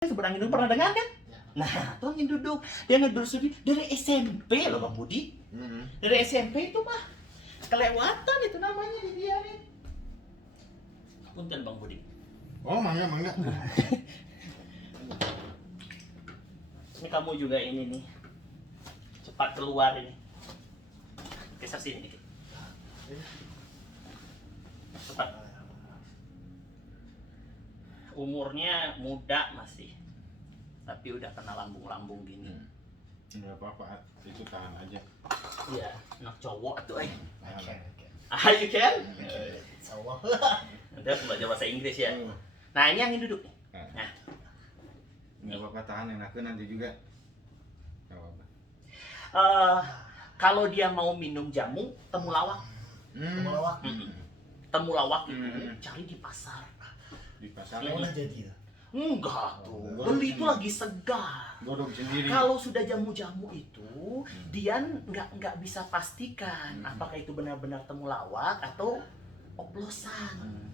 Sebut angin duduk pernah dengar kan? Nah, itu angin duduk. Dia ngeduduk sendiri dari SMP loh Bang Budi. Dari SMP itu mah kelewatan itu namanya dibiarin. Punten Bang Budi. Oh, mangga. Ini kamu juga ini nih. Cepat keluar ini. Geser sini dikit. Cepat. Umurnya muda masih. Tapi udah kena lambung-lambung gini. Enggak apa-apa, itu tahan aja. Iya, anak cowok tuh Okay. Ah, you can? Insya-Allah. Nanti harus belajar bahasa Inggris ya. Nah, ini angin duduk nih. Nah, Enggak apa-apa, tahan enakeun nanti juga. Enggak apa-apa. Kalau dia mau minum jamu, temulawak. Temulawak. Temulawak itu cari di pasar. Di pasar Yang udah jadi tuh. Enggak tuh, Oh, beli itu lagi segar. godok sendiri. Kalau sudah jamu-jamu itu, dia nggak bisa pastikan apakah itu benar-benar temulawak atau oplosan.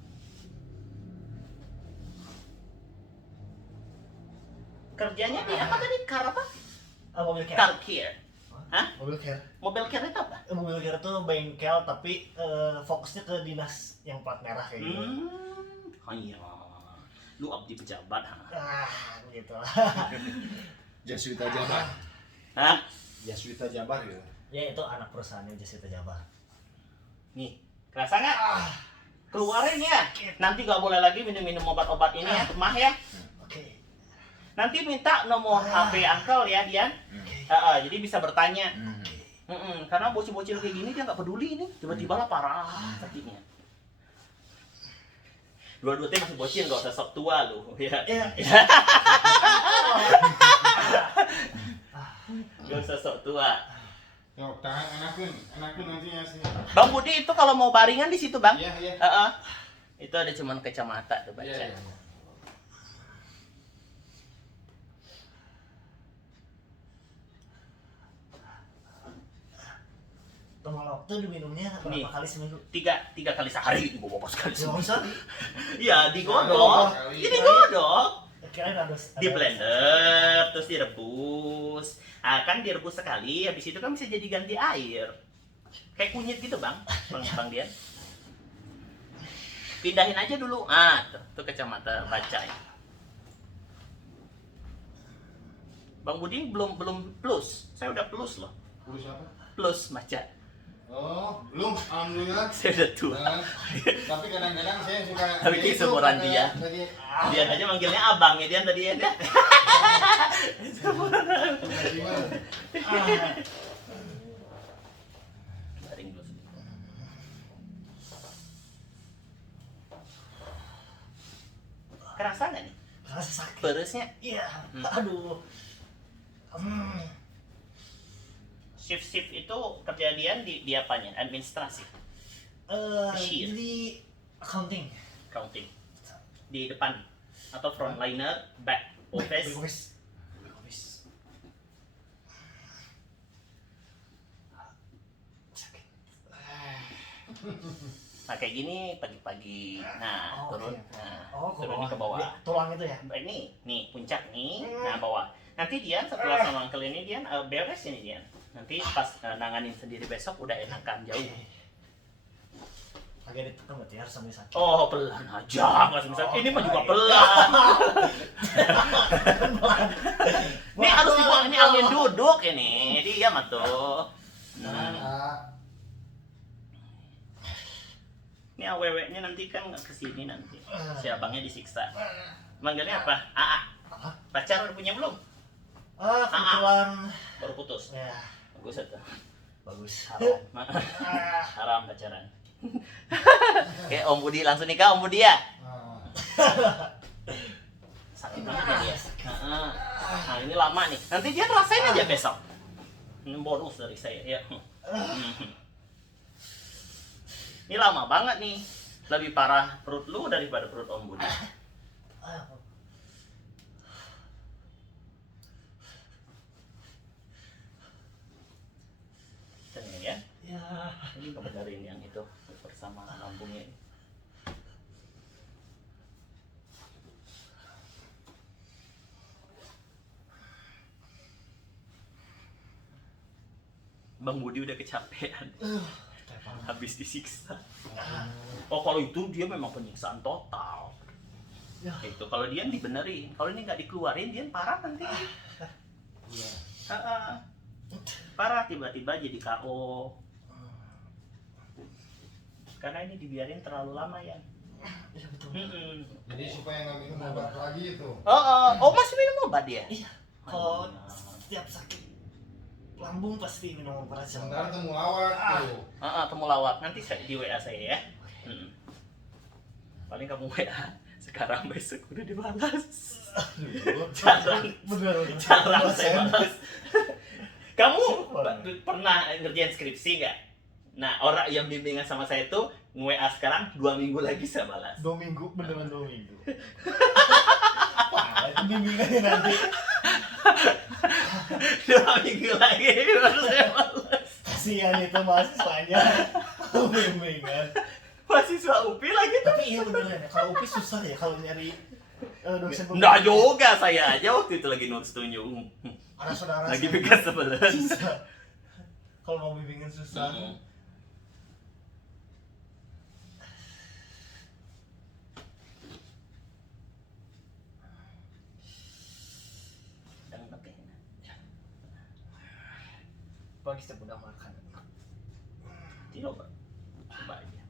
Kerjanya di apa tadi? Car apa? Mobil care. Car care. Hah? Mobil care. Mobil care itu apa? Mobil care itu bengkel tapi fokusnya ke dinas yang plat merah kayak gitu. Iya. Lu abdi pejabat, ha? Gitu. Jaswita Jabar. Hah? Jaswita Jabar gitu. Ya itu anak perusahaannya Jaswita Jabar. Nih, kerasa nggak? Keluarin ya. Nanti nggak boleh lagi minum-minum obat-obat ini ya, mah ya. Oke. Nanti minta nomor HP Uncle ya, Dian. Jadi bisa bertanya. Karena bocil-bocil kayak gini dia nggak peduli ini. Tiba-tiba lah parah sakitnya. Dua-dua teh masih bocil, nggak usah sok tua lu. Ya. Nggak usah sok tua. Yuk, tahan enakeun nantinya sini. Bang Budi itu kalau mau baringan di situ, Bang. Iya. Itu ada cuman kacamata tuh baca. Iya. Temulawak tuh diminumnya Nih. berapa kali seminggu? Tiga kali sehari itu bawa sekali Ya semua. bisa. Iya, digodok. Ini godok. Kirain ada Di blender, terus direbus. Kan direbus sekali, habis itu kan bisa jadi ganti air. Kayak kunyit gitu, Bang Dian. Pindahin aja dulu. Tuh kacamata baca ya. Bang Budi belum plus. Saya udah plus loh. Urus apa? Plus baca. Oh, belum, alhamdulillah. Saya udah tua. Tapi kadang-kadang saya suka Tapi kayak seumuran dia. Dian aja manggilnya abang ya Dian tadi ya. Baring dulu sedikit. Kerasa nggak nih? Kerasa sakit. Perusnya? Iya. Aduh. Shift itu kerja di apanya? Administrasi, Cashier. Jadi accounting. accounting. Di depan atau frontliner, back office. Back office. Sakit. Nah kayak gini pagi-pagi. Nah turun, Oke. nah Ke turun ke bawah. Ya, tulang itu ya. Nih puncak nih, nah bawah. Nanti dia setelah sama uncle ini dia beres ini dia. Nanti pas nanganin sendiri besok udah enakan jauh. Agak ditekan berarti harus sampai sakit. Oh pelan aja, nggak bisa. Ini mah juga pelan. Ini harus dibawa, ini angin duduk ini. Dia mah tuh. Ini aweweknya nanti kan nggak kesini nanti. Si abangnya disiksa. Manggilnya apa? Aa. Pacar udah punya belum? Kebetulan. Baru putus. Ya, Bagus itu. bagus. Haram. Haram pacaran. Oke, Om Budi langsung nikah Om Budi ya. Sakit banget ya dia. Nah, ini lama nih. Nanti dia rasain aja besok. Ini bonus dari saya ya. Ini lama banget nih. Lebih parah perut lu daripada perut Om Budi. Ya. Ya. Ini kebenarin yang itu bersama lambungnya. Bang Budi udah kecapean, Telepon. habis disiksa. Oh kalau itu dia memang penyiksaan total. Ya. Itu kalau dia dibenerin, kalau ini nggak dikeluarin dia parah nanti. Iya. Parah, tiba-tiba jadi KO. Karena ini dibiarin terlalu lama ya. Iya betul. Jadi supaya nggak minum obat lagi itu. Oh masih minum obat dia? Iya. Kalau setiap sakit lambung pasti minum obat aja. Sebentar temu lawak tuh. Temulawak nanti di WA saya ya. Paling kamu WA sekarang, besok udah dibalas. Jarang saya balas. Kamu pernah ngerjain skripsi nggak? Nah orang yang bimbingan sama saya tuh nge-WA sekarang 2 minggu lagi saya balas. 2 minggu, beneran 2 minggu. Wah, itu bimbingannya nanti. 2 minggu lagi baru saya balas. Kasihan itu mahasiswanya. Bimbingan. Mahasiswa UPI lagi tuh. Tapi iya beneran ya, kalau UPI susah ya kalau nyari dosen pembimbing. Nggak juga, saya aja waktu itu lagi notes tunjuk. Ada saudara Lagi saya. bikin 11. Susah. Kalau mau bimbingan susah. Pagi kita udah makan. Coba aja.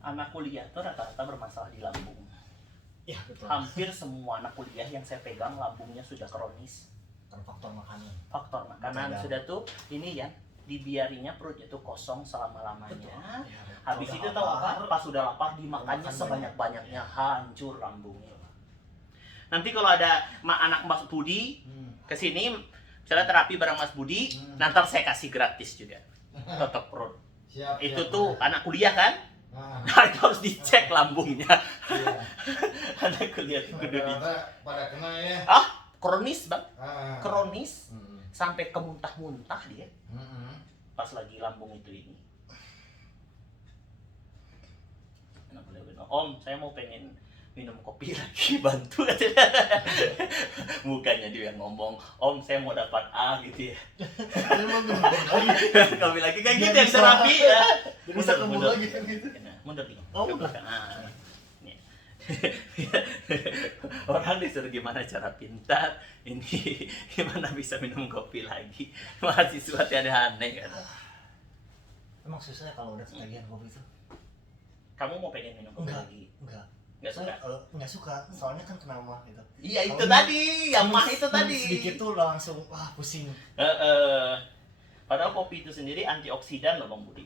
Anak kuliah tuh rata-rata bermasalah di lambung. Iya betul. Hampir semua anak kuliah yang saya pegang lambungnya sudah kronis. Karena faktor makanan. Faktor makanan Betul. sudah tuh ini ya, dibiarinya perutnya tuh kosong selama-lamanya. Iya, Habis udah itu tahu lapar. apa? Pas sudah lapar dimakannya Makan sebanyak-banyaknya, hancur lambungnya. Nanti kalau ada anak Mas Budi ke sini, misalnya terapi bareng Mas Budi, nanti saya kasih gratis juga. Totok perut. Siap. Itu siap, tuh Bang. anak kuliah kan? Nah, Nah, itu harus dicek lambungnya. iya. Anak kuliah itu kudu dicek. Rata-rata pada kena ya. Kronis bang, Ah. kronis Mm-mm. sampai kemuntah-muntah dia Mm-mm. pas lagi lambung itu ini. Enak boleh bilang, Om, saya mau pengen minum kopi lagi, bantu katanya. Mukanya dia yang ngomong, Om, saya mau dapat A gitu ya. Emang bener lagi. Kopi lagi kayak gitu Biar yang bisa- terapi ya. Jadi bisa ketemu lagi kan gitu. Nah, mundur nih. Oh, Ke mundur. belakang. Nih. Orang disuruh gimana cara pintar, ini gimana bisa minum kopi lagi. Mahasiswa tiada aneh kan. Emang susah ya kalau udah ketagihan kopi itu? Kamu mau pengen minum kopi Enggak. lagi? Enggak. Nggak suka? Enggak suka, soalnya kan kena mah gitu. Iya itu Kalau tadi, yang mah itu minum tadi. sedikit tuh langsung wah pusing. Padahal kopi itu sendiri antioksidan loh Bang Budi.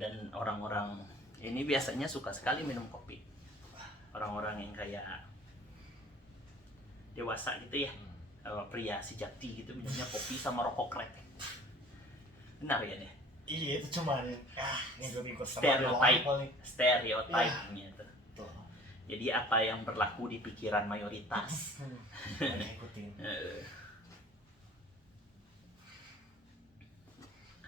Dan orang-orang ini biasanya suka sekali minum kopi. Orang-orang yang kayak dewasa gitu ya, pria sejati gitu minumnya kopi sama rokok kretek. Benar ya nih? Iya itu cuman ngikut-ngikut sama Stereotype. doang paling. Stereotype-nya itu. Tuh. Jadi apa yang berlaku di pikiran mayoritas. Ikutin.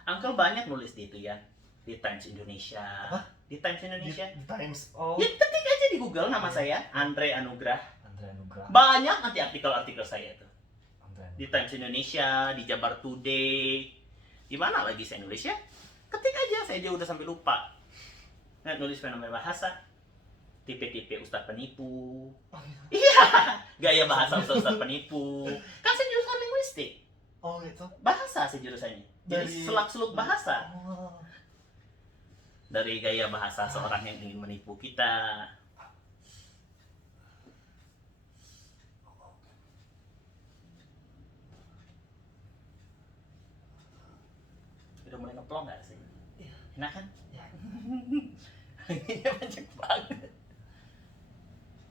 Uncle banyak nulis di itu ya, di Times Indonesia. Apa? Di Times Indonesia. Di Times. Oh. Ya ketik aja di Google nama saya, Andre Anugrah. Andre Anugrah. Banyak nanti artikel-artikel saya tuh. Andre Di Times Indonesia, di Jabar Today. Di mana lagi saya nulis ya? Ketik aja, saya aja udah sampai lupa. Nah, nulis fenomena bahasa, tipe-tipe ustadz penipu. Oh, gitu. Iya, gaya bahasa ustadz penipu. Kan saya jurusan linguistik, Oh gitu. bahasa saya jurusannya. Jadi Dari- selak-seluk bahasa. Oh. Dari gaya bahasa seorang yang ingin menipu kita. Udah mulai ngeplong nggak sih? Iya. Enak kan? Ya. Anginnya banyak banget.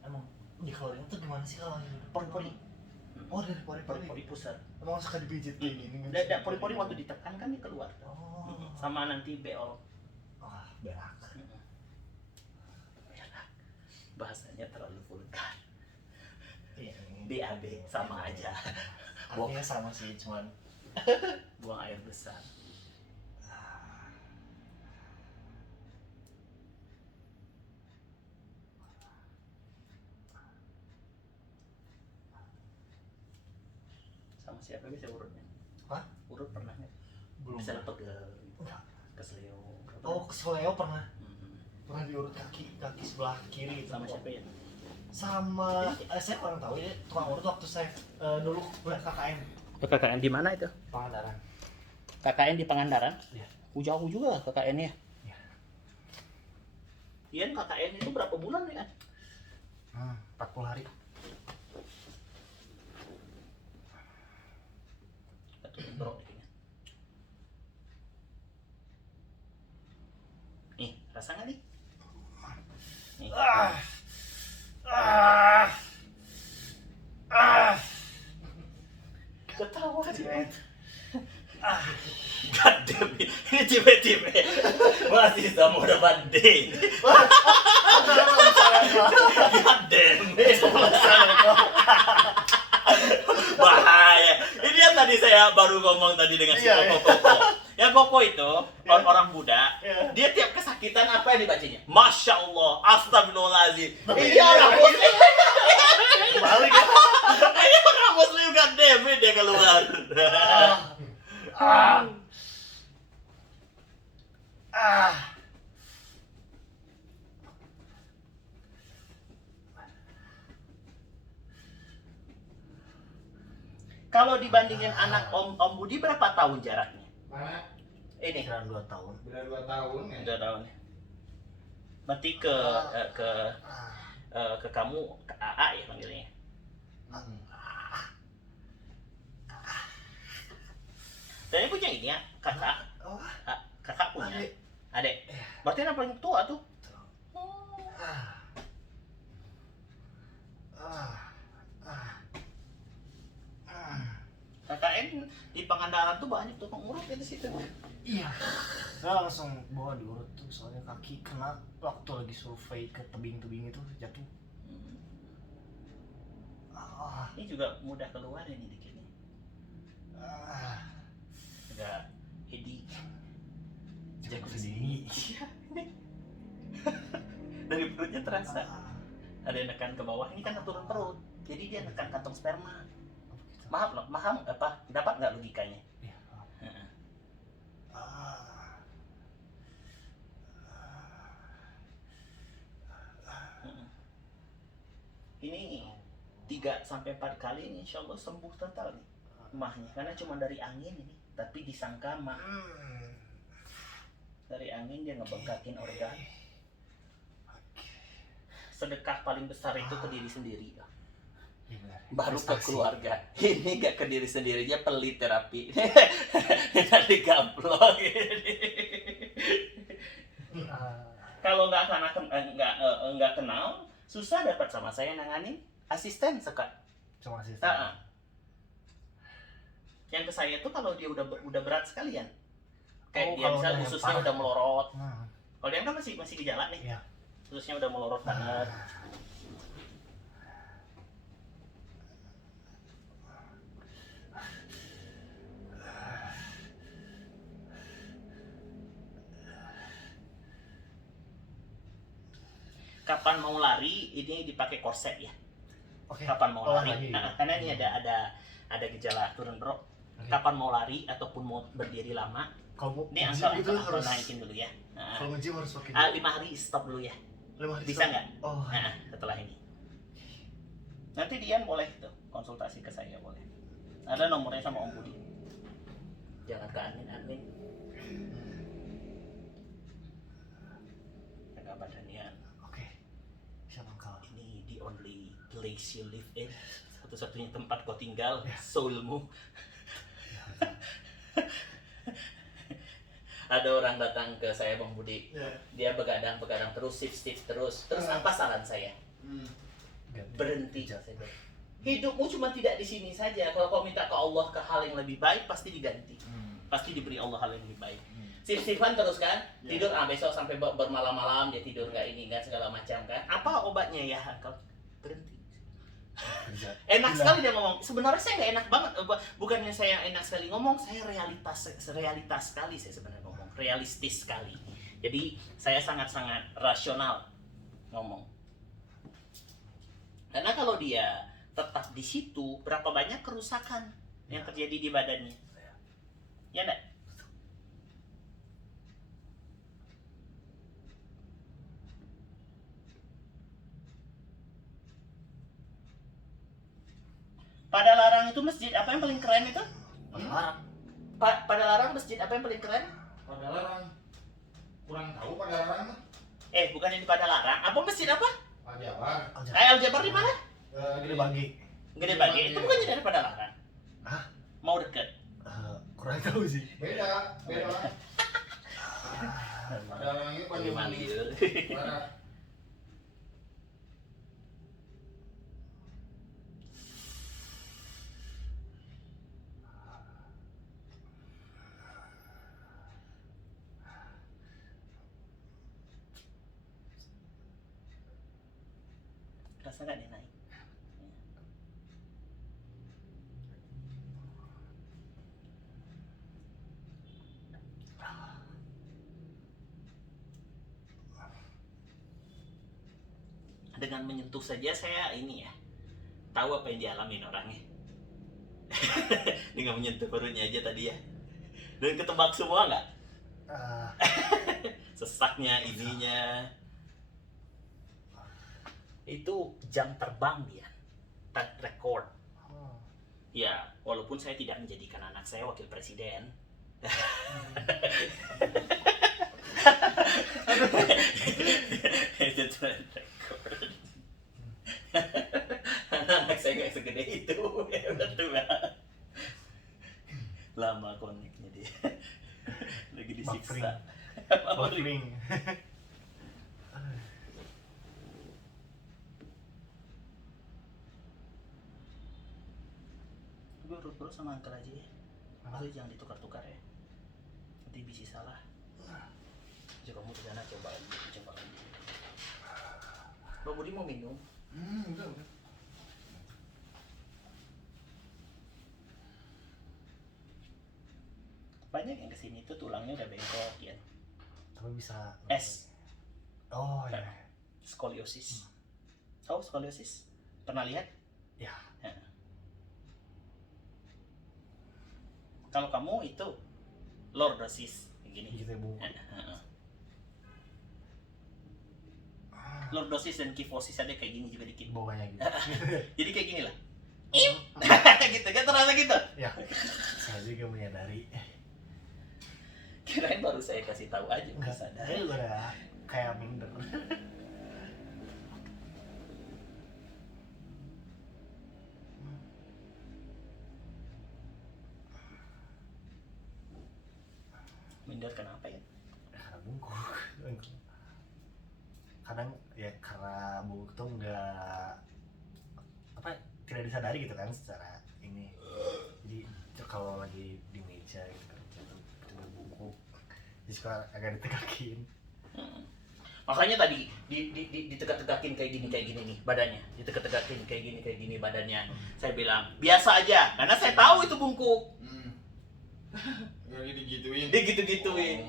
Emang dikeluarin tuh gimana sih kalau ini? Pori-pori. Oh dari pori-pori. Pori-pori pusat. Emang suka dipijit kayak gini? Dan pori-pori waktu ditekan kan dia keluar. Oh. Sama nanti beol. Wah berak. Berak. Bahasanya terlalu vulgar. Iya. BAB sama aja. Artinya sama sih, cuman Buang air besar. siapa bisa urutnya? Hah? Urut pernah nggak? Belum. Bisa lepek Enggak. ke seleo. Oh, ke Soleo pernah. Hmm. Pernah diurut kaki sebelah kiri itu. Sama siapa ya? Sama saya kurang tahu ya, tukang urut waktu saya dulu kuliah KKN KKN di mana itu? Pangandaran. KKN di Pangandaran? Iya. Jauh juga KKN-nya. Iya. Ian KKN itu berapa bulan ya? 40 hari. Bro, nih, rasa nggak nih? Nih. Ketawa sih. God damn it. Ini tiba-tiba masih sama udah banding. God damn it. Bahaya. Ini yang tadi saya baru ngomong tadi dengan si Koko. Ya Koko itu orang Buddha. Dia tiap kesakitan apa yang dibacanya? Masya Allah, astagfirullahaladzim. Iya orang Muslim. Balik ya. Ini orang Muslim God damn it dia keluar. Kalau dibandingin anak Om Budi berapa tahun jaraknya? Mana? Ini Kira 2 tahun. Beda 2 tahun ya. 2 tahun. Berarti ke kamu ke AA ya panggilnya. Dan punya ini ya, kakak. Kakak punya. Adek. Berarti yang paling tua tuh. KKN di Pangandaran tuh banyak tuh pengurut di situ. Iya. Saya langsung bawa diurut tuh soalnya kaki kena waktu lagi survei ke tebing-tebing itu jatuh. Ini juga mudah keluar ini dikit nih. Agak hidi. Jago sedini. Dari perutnya terasa. Ada yang nekan ke bawah, ini kan turun perut. Jadi dia nekan kantong sperma. Paham apa? Dapat nggak logikanya? Iya. Ini 3-4 kali ini insya Allah sembuh total nih mahnya, karena cuma dari angin ini, tapi disangka mah dari angin dia ngebengkakin organ. Sedekah paling besar itu ke diri sendiri, baru ke keluarga. Ini gak ke diri sendiri, dia pelit terapi. Tadi gaplok ini. Kalau nggak kenal, susah dapat sama saya nanganin asisten sekat. Cuma sih. Yang ke saya tuh kalau dia udah berat sekalian. Kayak dia kalau misal udah ususnya yang udah melorot. parah. Kalau dia kan masih gejala nih. Iya. Ususnya udah melorot banget. Kapan mau lari ini dipakai korset ya. Oke. Kapan mau lari? lagi. Karena ini ada gejala turun bro. Kapan mau lari ataupun mau berdiri lama, Kalau mau ini nge-gym angka itu harus naikin dulu ya. kalau nge-gym harus pakai 5 hari stop dulu ya. 5 hari Bisa stop. nggak? Oh. Setelah ini. Nanti Dian boleh tuh konsultasi ke saya boleh. Ada nomornya sama Om Budi. Jangan ke admin. Jaga badan Dian. Oke. Siapa kalah? Ini the only place you live in. Satu-satunya tempat kau tinggal, soulmu. Ada orang datang ke saya Bang Budi, dia begadang terus, shift terus. Terus apa saran saya? Berhenti. Saya bilang, hidupmu cuma tidak di sini saja. Kalau kau minta ke Allah ke hal yang lebih baik, pasti diganti. Pasti diberi Allah hal yang lebih baik. Shift-shiftan terus kan, tidur besok sampai bermalam-malam dia tidur nggak ini nggak segala macam kan. Apa obatnya ya? Kalau berhenti. Enak sekali dia ngomong. Sebenarnya saya nggak enak banget. Bukannya saya enak sekali ngomong, saya realitas sekali saya sebenarnya ngomong, realistis sekali. Jadi saya sangat rasional ngomong. Karena kalau dia tetap di situ, berapa banyak kerusakan yang terjadi di badannya. Ya enggak? Pada Larang itu masjid apa yang paling keren itu? Larang. Pada Larang masjid apa yang paling keren? Pada Larang. Kurang tahu pada Larang mah. Bukan yang di Pada Larang. Apa masjid apa? Aljabar. Al-Jabar di mana? Gede Bagi. Gede Bagi. Itu bukannya dari Pada Larang. Hah? Mau deket. Kurang tahu sih. Beda. Pada Larang itu Bagi manggil. Barat. Rasa nggak dia naik? Dengan menyentuh saja saya ini ya, tahu apa yang dialamin orangnya. Dengan menyentuh perutnya aja tadi ya. Dan ketebak semua nggak? Sesaknya, ininya. Itu jam terbang dia, track record. Ya, walaupun saya tidak menjadikan anak saya wakil presiden. Itu track record. Anak saya nggak segede itu, udah tua. Lama koneknya dia. Lagi disiksa. Buffering. Gue urut-urut sama angkel aja ya. Maksudnya jangan ditukar-tukar ya. Nanti bisa salah. Coba kamu ke sana coba lagi. Bang Budi mau minum? Udah. Banyak yang kesini tuh tulangnya udah bengkok ya. Tapi bisa. S. Oh ya. Skoliosis. Tahu skoliosis? Pernah lihat? Ya. Kalau kamu itu lordosis begini. Gitu ya, Bu. Lordosis dan kifosis ada kayak gini juga dikit. Bawahnya gitu. Jadi kayak gini lah. Gitu kan terasa gitu. Ya. Saya juga menyadari. Kirain baru saya kasih tahu aja Enggak bisa sadar. Saya udah kayak minder. Minder kenapa ya? Karena bungkuk. Kadang ya karena bungkuk tuh nggak tidak disadari gitu kan secara ini. Jadi kalau lagi di meja gitu kan coba bungkuk, jadi suka agak ditegakin. Makanya tadi ditegak-tegakin kayak gini nih badannya, ditegak-tegakin kayak gini badannya. Saya bilang biasa aja karena saya tahu itu bungkuk. Lagi digituin. Dia gitu-gituin.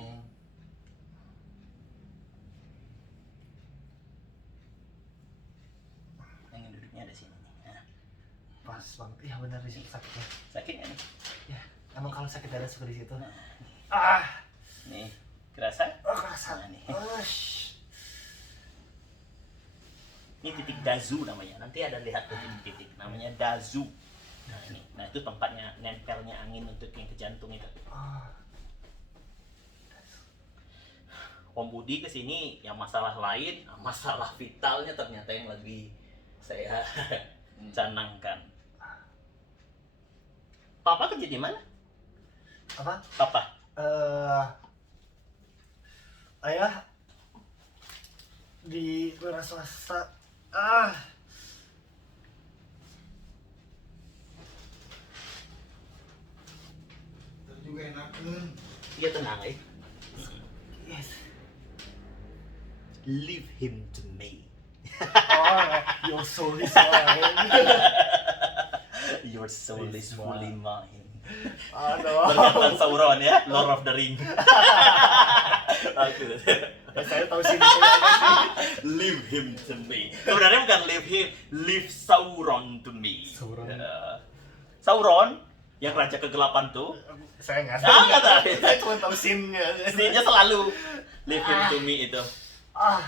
Yang duduknya ada sini nih. Nah, Pas banget. Iya benar di situ sakitnya. sakit nggak nih? Ya, emang kalau sakit dada suka di situ. Nah, nih, kerasa? Kerasa. Nah, nih. Ini titik dazu namanya. Nanti ada lihat tuh titik namanya dazu. Nah ini, nah itu tempatnya nempelnya angin untuk yang ke jantung itu. Om Budi kesini yang masalah lain, masalah vitalnya ternyata yang lebih saya canangkan. Papa kerja di mana? Apa? Papa? Ayah di wira swasta. Terus juga enakan. Dia tenang ya. Yes. Leave him to me. Your soul is mine. Your soul is fully mine. Aduh. Berkata Sauron ya, Lord of the Ring. Saya tahu sini sih. Leave him to me. Sebenarnya bukan leave him, leave Sauron to me. Sauron. Sauron Yang Raja Kegelapan tuh. Saya nggak Ah, nggak tahu. Saya cuma tahu scene-nya. Scene-nya selalu Leave Him to Me itu. Ah,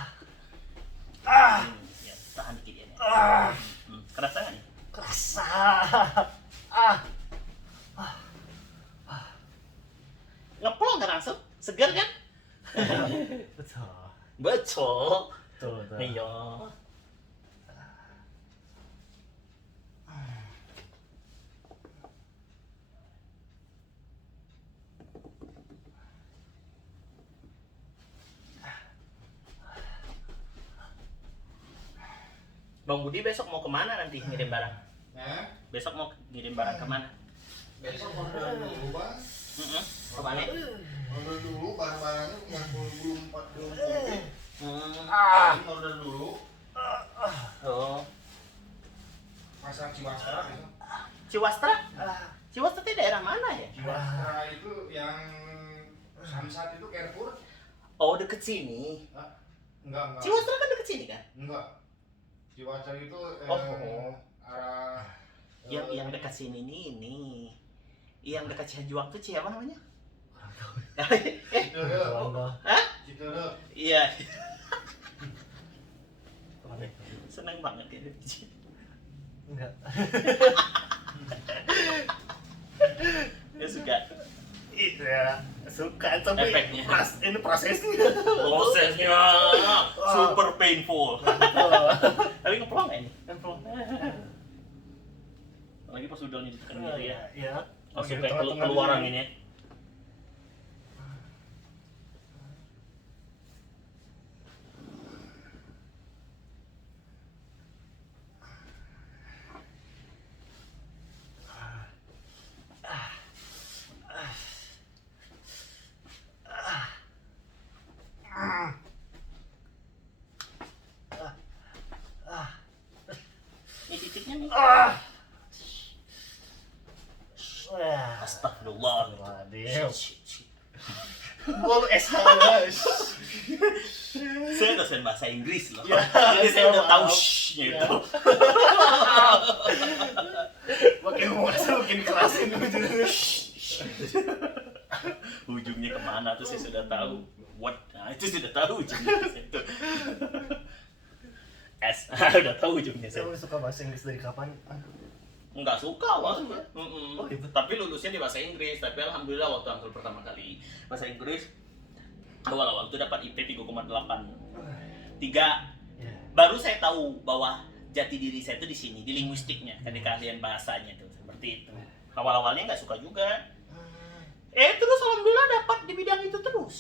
Ya, tahan dikit ya. ah, Kerasa nggak nih? kerasa. Ah, Ngeplong kan langsung? Segar kan? betul. Betul. Betul, betul. Iya. Bang Budi besok mau kemana nanti ngirim barang? Nah, Besok mau ngirim barang kemana? besok order dulu bang. Kemana? Order dulu barang-barangnya belum COVID. Ah, Order dulu Oh. pasar Ciwastra. Ciwastra? Ciwastra itu daerah mana ya? Ciwastra itu yang Samsat itu Carrefour. Oh, deket sini. Enggak. Ciwastra kan deket sini kan? Enggak. Ciwastra itu Oh. arah Yang dekat sini ini. Yang dekat Cianjuang tuh siapa namanya? Citedep. Hah? Citedep. Iya. Seneng banget ya. enggak. Dia suka Iya, suka tapi Efeknya. ini prosesnya. prosesnya super painful. Tapi ngeplong nggak ini? Ngeplong. Lagi pas udahnya ditekan gitu ya. Iya. Langsung Oke, kayak tengah-tengah keluaran dulu. ini. Ini titiknya nih. Ah. Wah. Astagfirullah. Astagfirullahaladzim. Shit, shit. Gua lu SH. Saya dosen bahasa Inggris loh. Ya, Jadi saya udah tahu maaf. shh-nya Ya. itu. Makin merasa makin kerasin ujungnya. Ujungnya kemana tuh saya sudah tahu. What? Nah, itu sudah tahu ujungnya itu. S. Udah tahu ujungnya saya. Saya suka bahasa Inggris dari kapan? Nggak suka awalnya. Oh, gitu. Tapi lulusnya di bahasa Inggris. Tapi alhamdulillah waktu angkul pertama kali bahasa Inggris awal-awal itu dapat IP 3,8. 3. Ya. Baru saya tahu bahwa jati diri saya itu di sini, di linguistiknya, keahlian bahasanya tuh seperti itu. Awal-awalnya nggak suka juga. Terus alhamdulillah dapat di bidang itu terus.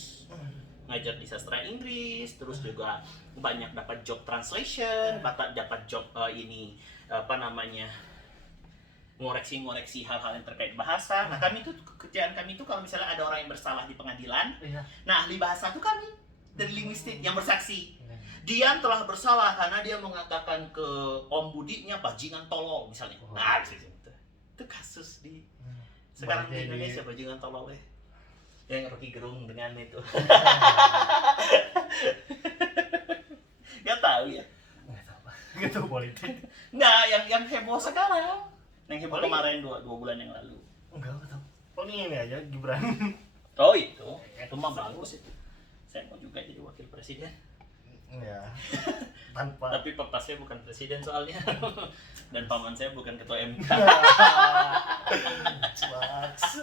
Ngajar di sastra Inggris, terus juga banyak dapat job translation, dapat job ini apa namanya, ngoreksi hal-hal yang terkait bahasa. Nah kami itu, kerjaan kami itu kalau misalnya ada orang yang bersalah di pengadilan, Iya. nah ahli bahasa itu kami dari linguistik yang bersaksi. Dia telah bersalah karena dia mengatakan ke Om Budinya bajingan tolol misalnya. Oh. Nah itu kasus di sekarang di Jadi- Indonesia bajingan tolol yang Rocky Gerung dengan itu. Gak tahu ya. Nggak tahu. Nggak tahu politik. Nggak, yang heboh sekarang. Yang heboh Paling- kemarin dua bulan yang lalu. Enggak tahu. Paling ini aja Gibran. Oh itu mah bagus itu. Saya mau juga jadi wakil presiden. Ya. Tanpa. Tapi papa saya bukan presiden soalnya. Dan paman saya bukan ketua MK. Cuaks.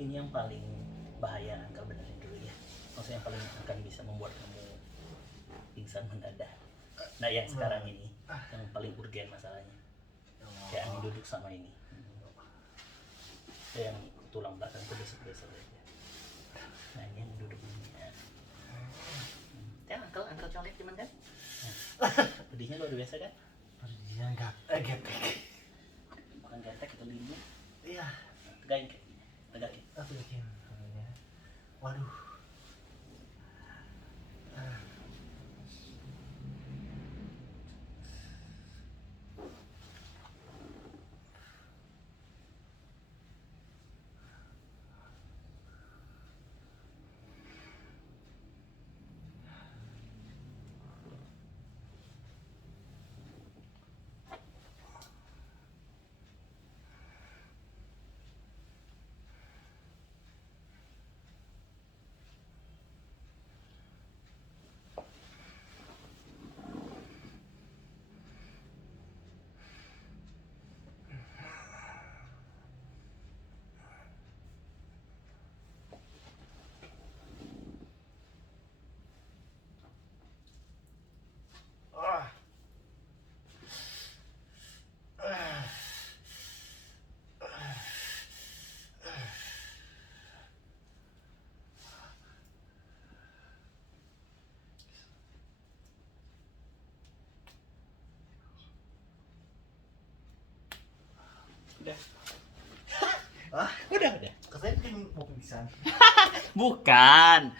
Ini yang paling bahaya Angkel benerin dulu ya. Maksudnya yang paling akan bisa membuat kamu pingsan mendadak. Nah yang sekarang ini yang paling urgen masalahnya. Kayak Ani duduk sama ini. Yang tulang belakang itu besok-besok aja. Nah ini yang duduk ini ya. Ya Angkel colek cuman kan. Nah, pedihnya luar biasa kan? Dia enggak gepek. Bukan getek itu linu. Iya. Tegain kayak gini. Tegain. Aku yakin. Waduh. Udah. Hah? Udah. Kesannya bikin mau pingsan. Bukan.